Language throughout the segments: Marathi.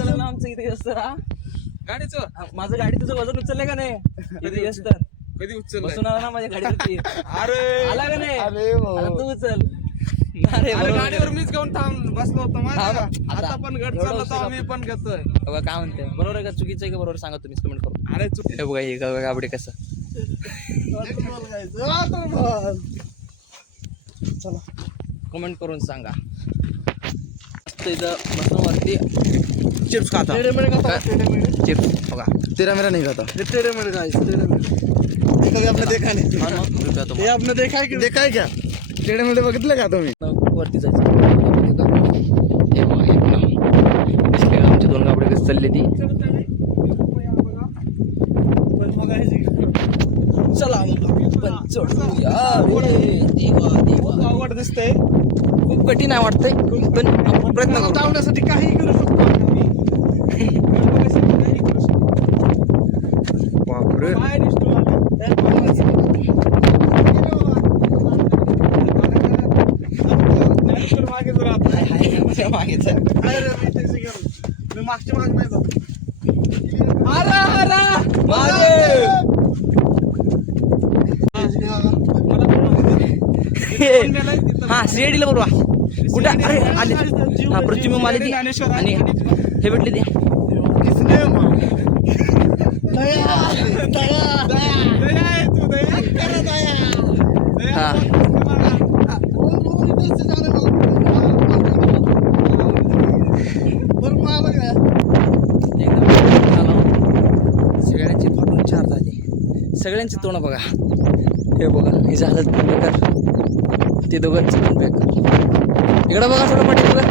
उचललं आमचं इथे असतं हा गाडीचं माझं गाडी तुझं वजन उचललंय का नाही इथे असतं कधी उचललं बसून आला ना माझ्या गाडीवरती अरे आला का नाही अरे भाऊ. आता तू उचल अरे अरे बरोबर. गाडीवर मीच घेऊन थांब बसलो होतो माहिती हा, का? आता आता पण गट एवढं चालला उशिरा तर मी पण घेतोय बघा काय म्हणते बरोबर आहे का चुकीचं आहे का बरोबर सांगा तुम्हीच कमेंट करून अरे हे बघा हे गाबडे कसं चला कमेंट करून सांगा मस्त इथं बसून वरती चिप्स खाता चिप्स बघा तेरा मेरा नहीं खाता टेढ़े मेढ़े गाइस टेढ़े मेढ़े ये कभी आपने देखा नहीं हा ना, रुपया ये तुम्हाला आपने देखा है कि देखा है क्या टेढ़े मेढ़े बघितलं का तुम्ही वरती जायचं हे बघा एक नाव दिसले का आमचे दोन गाबडे कसं चालले ती चला पण चढूया रे. देवा देवा आवड दिसतंय खूप कठीण आहे वाटतंय पण आपण प्रयत्न करू धावण्यासाठी काही करू शकतो आम्ही. काही करू शकतो. बापरे काय दिसतो मागे जर आता मागेच मी मागच्या माग नाही जात हा सीआयडीला बरोबर कुठं अरे आले हा प्रतिमा आली ती आणि हे भेटले ते किसने दया दया दया आहे तू दया कर दया हा सगळ्यांची फाटून चार झाली सगळ्यांची तोंड बघा हे बघा हे झालं बेकार ते दोघंच पण बेकार इकडं बघा थोडं पाठी बघा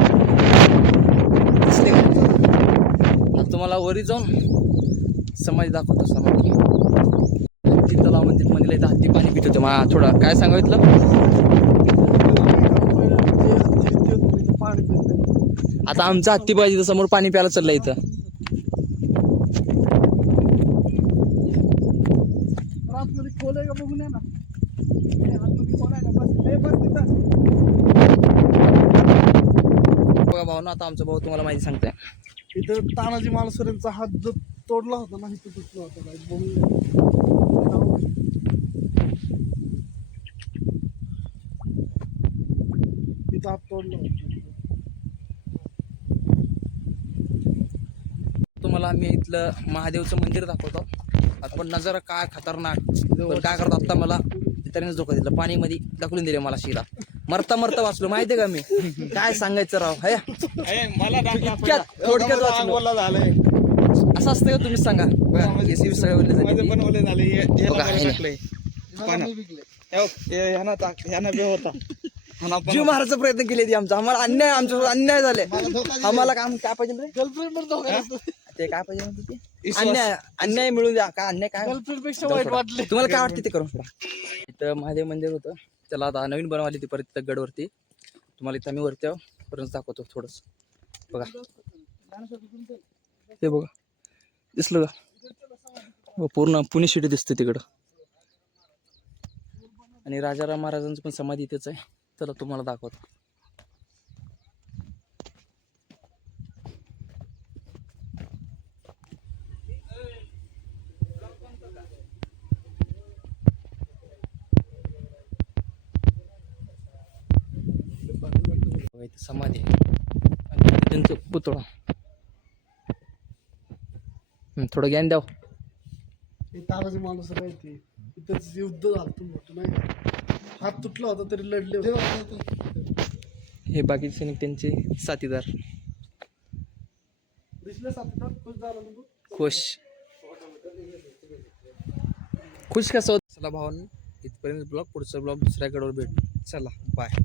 दिसले का आता तुम्हाला वरी जाऊन समाधी दाखवतो समाधी हत्ती तलाव मंदिर मंदिर इथं हत्ती पाणी पित होते मला थोडं काय सांगितलं आता आमचा हत्ती पाहिजे समोर पाणी प्यायला चाललंय इथं आतमध्ये खोल आहे का बघून या ना आतमध्ये खोल आहे का बस तिथं बघा भाऊ आता आमचा भाऊ तुम्हाला माहिती सांगताय इथं तानाजी मालुसरेंचा हात जो तोडला होता ना इथं तुटला होता काय बघून इथं हात तोडला होता तुम्हाला आम्ही इथलं महादेवचं मंदिर दाखवतो आता पण नजारा काय खतरनाक पण काय करतो आता मला त्यानेच धोका दिला पाणीमध्ये ढकलून दिले मला शिला मरता मरता वाचलो माहितीये का मी काय सांगायचं राव हे मला थोडक्यात वाचलो बोलला झालंय असं असतं का तुम्हीच सांगा केसी सगळे वळले जाते पण ओले झाले बघा, हे ह्याना बे होता जीव मारायचा प्रयत्न केले ती आमचा आम्हाला अन्याय आमच्या अन्याय झाले आम्हाला काम काय पाहिजे रे गर्लफ्रेंड पण धोका असतो ते काय पाहिजे म्हणते ते अन्याय अन्याय मिळून द्या काय अन्याय काय गर्लफ्रेंड पेक्षा वाईट वाटले तुम्हाला काय वाटते ते करून सोडा इथं महादेव मंदिर होतं त्याला आता नवीन बनवाली ती परत तिथं गडवरती तुम्हाला इथं आम्ही वरती परत दाखवतो थोडंस बघा हे बघा दिसलं का पूर्ण पुणे सिटी दिसते तिकडं आणि राजाराम महाराजांचं पण समाधी इथेच आहे चला तुम्हाला दाखवतो इथे समाधी आणि त्यांचं पुतळा थोडं ज्ञान द्याव तानाजी माणूस राहते इथंच युद्ध झालं मोठं नाही का? हात तुटला होता तरी लढले होते हे बाकी सैनिक त्यांचे साथीदार दिसले साथीदार खुश झाला ना तू? खुश खुश कसं होत चला भावांनो इथपर्यंत ब्लॉग पुढचा ब्लॉग दुसऱ्याकडे भेट चला बाय